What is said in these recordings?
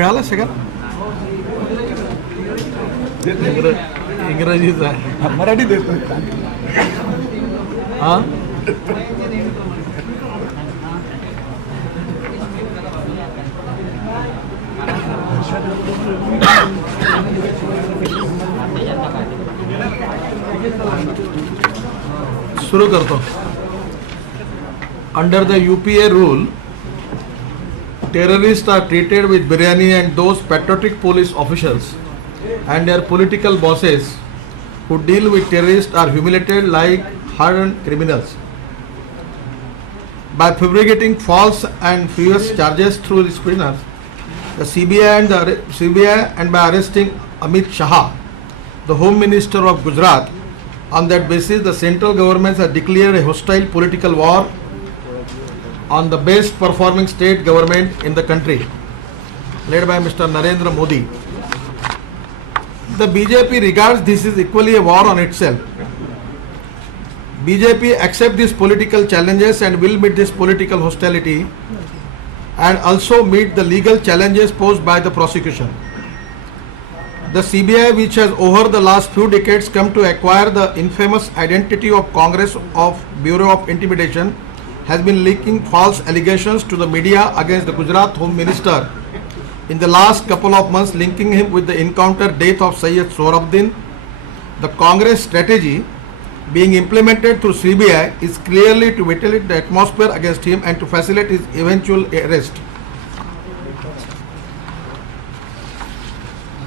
मिळालं सगळं इंग्रजीचा आहे. मराठी देतो हा सुरू करतो. Under the UPA rule, terrorists are treated with biryani, and those patriotic police officials and their political bosses who deal with terrorists are humiliated like hardened criminals. By fabricating false and frivolous charges through these prisoners, the CBI and by arresting Amit Shah, the Home Minister of Gujarat, on that basis the central government has declared a hostile political war on the best performing state government in the country, led by Mr. Narendra Modi. The BJP regards this is equally a war on itself. BJP accepts these political challenges and will meet this political hostility and also meet the legal challenges posed by the prosecution. The CBI, which has over the last few decades come to acquire the infamous identity of Congress of Bureau of Intimidation, has been leaking false allegations to the media against the Gujarat Home Minister in the last couple of months, linking him with the encounter death of Syed Sohrabuddin. The Congress strategy being implemented through CBI is clearly to ventilate the atmosphere against him and to facilitate his eventual arrest.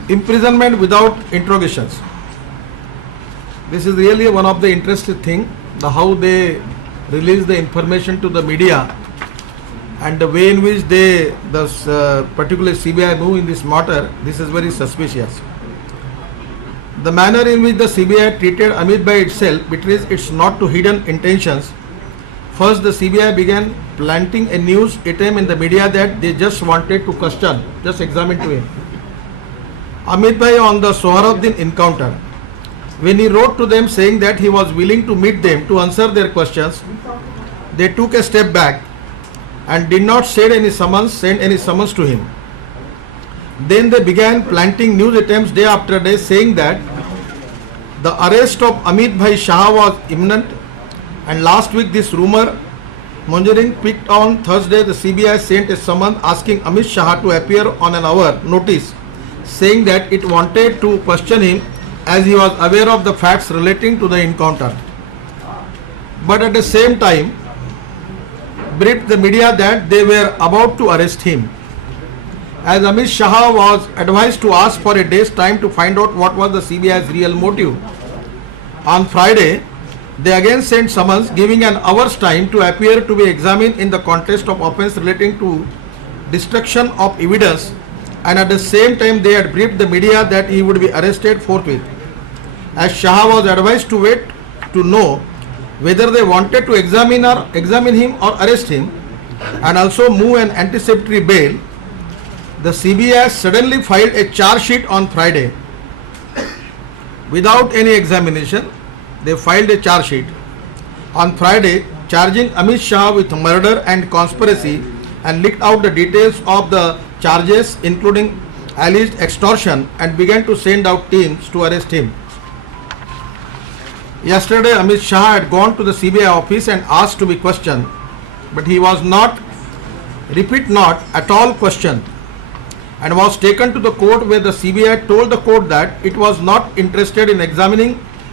Imprisonment without interrogations. This is really one of the interesting thing, how they release the information to the media and the way in which they, particularly CBI move in this matter. This is very suspicious. The manner in which the CBI treated Amit by itself betrays its not too hidden intentions. First, the CBI began planting a news item in the media that they just wanted to question, just examine to him Amit Bhai on the Sohrabuddin encounter. When he wrote to them saying that he was willing to meet them to answer their questions, they took a step back and did not send any summons to him. Then they began planting news attempts day after day, saying that the arrest of Amit Bhai Shah was imminent, and last week this rumor mongering peaked. On Thursday, the CBI sent a summons asking Amit Shah to appear on an hour notice, saying that it wanted to question him as he was aware of the facts relating to the encounter, but at the same time briefed the media that they were about to arrest him. As Amit Shah was advised to ask for a day's time to find out what was the CBI's real motive. On Friday, they again sent summons giving an hour's time to appear to be examined in the context of offence relating to destruction of evidence, and at the same time they had briefed the media that he would be arrested forthwith. As Shah was advised to wait to know whether they wanted to examine him or arrest him and also move an anticipatory bail, the CBI suddenly filed a charge sheet on Friday. Without any examination, they filed a charge sheet on Friday charging Amit Shah with murder and conspiracy and leaked out the details of the charges including alleged extortion and began to send out teams to arrest him. Yesterday, Amit Shah had gone to the CBI office and asked to be questioned, but he was not, repeat not, at all questioned, and was taken to the court, where the CBI told the court that it was not interested in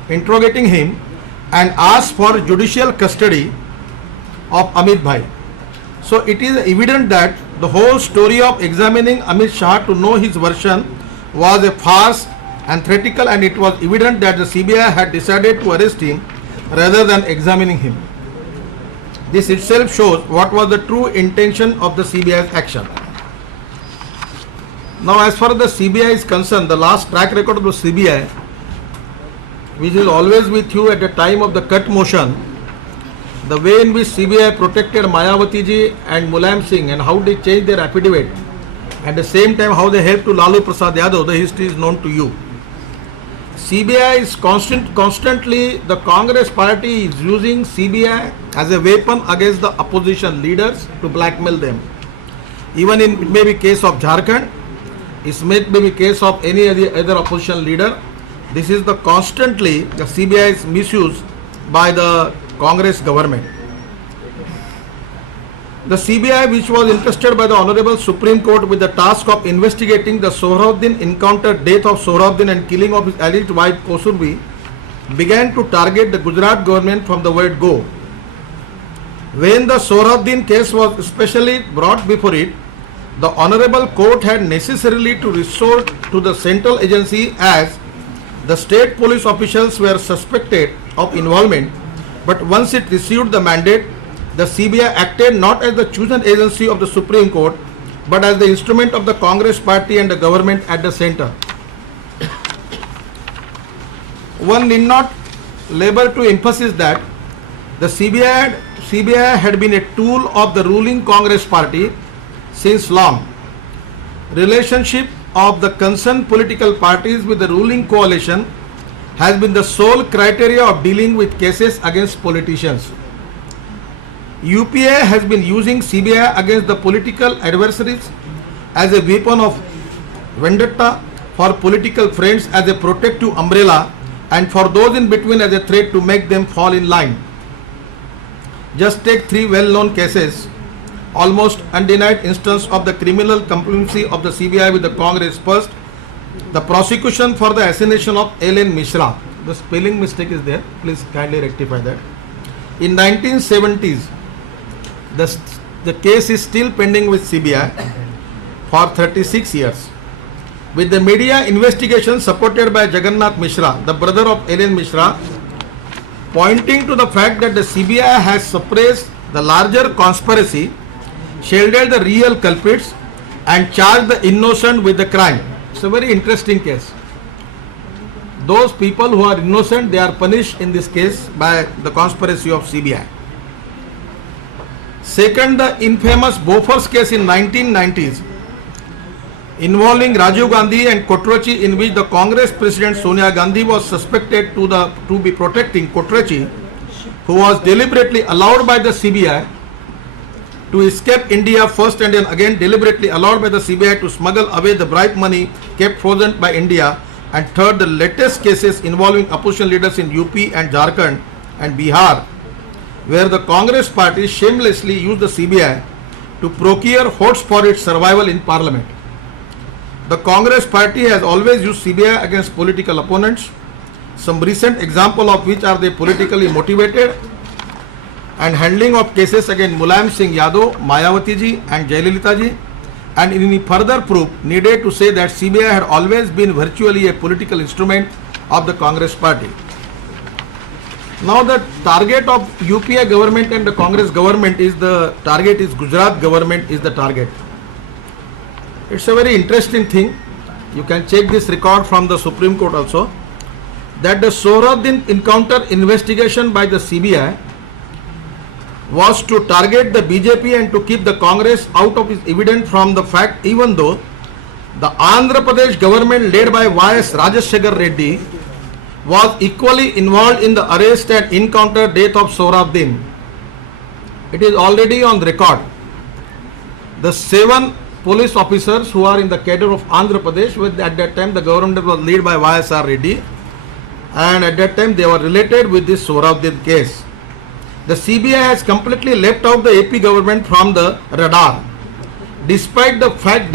interrogating him, and asked for judicial custody of Amit Bhai. So it is evident that the whole story of examining Amit Shah to know his version was a farce and theatrical, and it was evident that the CBI had decided to arrest him rather than examining him. This itself shows what was the true intention of the CBI's action. Now, as far as the CBI is concerned, the last track record of the CBI, which is always with you at the time of the cut motion, the way in which CBI protected Mayawati ji and Mulayam Singh and how they changed their affidavit, at the same time how they helped to Lalu Prasad Yadav, the history is known to you. CBI is constantly, the Congress party is using CBI as a weapon against the opposition leaders to blackmail them. Even in, it may be case of Jharkhand, Ismet may be case of any other opposition leader. This is the constantly the CBI's misuse by the Congress government. The CBI, which was entrusted by the Honorable Supreme Court with the task of investigating the Sohrawardy encounter, death of Sohrawardy and killing of his alleged wife Kaustubhi, began to target the Gujarat government from the word go. When the Sohrawardy case was especially brought before it, the Honorable Court had necessarily to resort to the central agency as the state police officials were suspected of involvement, but once it received the mandate, the CBI acted not as the chosen agency of the Supreme Court, but as the instrument of the Congress party and the government at the center. One need not labor to emphasize that the CBI had been a tool of the ruling Congress party since long. Relationship of the concerned political parties with the ruling coalition has been the sole criteria of dealing with cases against politicians. UPA has been using CBI against the political adversaries as a weapon of vendetta, for political friends as a protective umbrella, and for those in between as a threat to make them fall in line. Just take three well-known cases, almost undenied instance of the criminal compliance of the CBI with the Congress. First, the prosecution for the assassination of L.N. Mishra. The spelling mistake is there, please kindly rectify that. In 1970s, the case is still pending with CBI for 36 years. With the media investigation supported by Jagannath Mishra, the brother of L.N. Mishra, pointing to the fact that the CBI has suppressed the larger conspiracy, shielded the real culprits, and charged the innocent with the crime. It's a very interesting case. Those people who are innocent, they are punished in this case by the conspiracy of CBI. Second, the infamous Bofors case in 1990s involving Rajiv Gandhi and Kotrachi, in which the Congress President Sonia Gandhi was suspected to be protecting Kotrachi, who was deliberately allowed by the CBI to escape India first, and then again deliberately allowed by the CBI to smuggle away the bribe money kept frozen by India. And third, the latest cases involving opposition leaders in UP and Jharkhand and Bihar, where the Congress party shamelessly used the CBI to procure votes for its survival in parliament. The Congress party has always used CBI against political opponents, some recent example of which are they politically motivated and handling of cases against Mulayam Singh Yadav, Mayawati ji and Jayalalitha ji, and any further proof needed to say that CBI had always been virtually a political instrument of the Congress party. Now the target of UPA government and the Congress government is Gujarat government is the target. It's a very interesting thing. You can check this record from the Supreme Court also, that the Sohrawardy encounter investigation by the CBI was to target the BJP and to keep the Congress out of is evident from the fact, even though the Andhra Pradesh government led by Y.S. Rajashekar Reddy was equally involved in the arrest and encounter death of Sohrawardy. It is already on the record. The 7 police officers who are in the cadre of Andhra Pradesh, at that time the government was led by Y.S.R. Reddy, and at that time they were related with this Sohrawardy case. The CBI has completely left out the AP government from the radar, despite the fact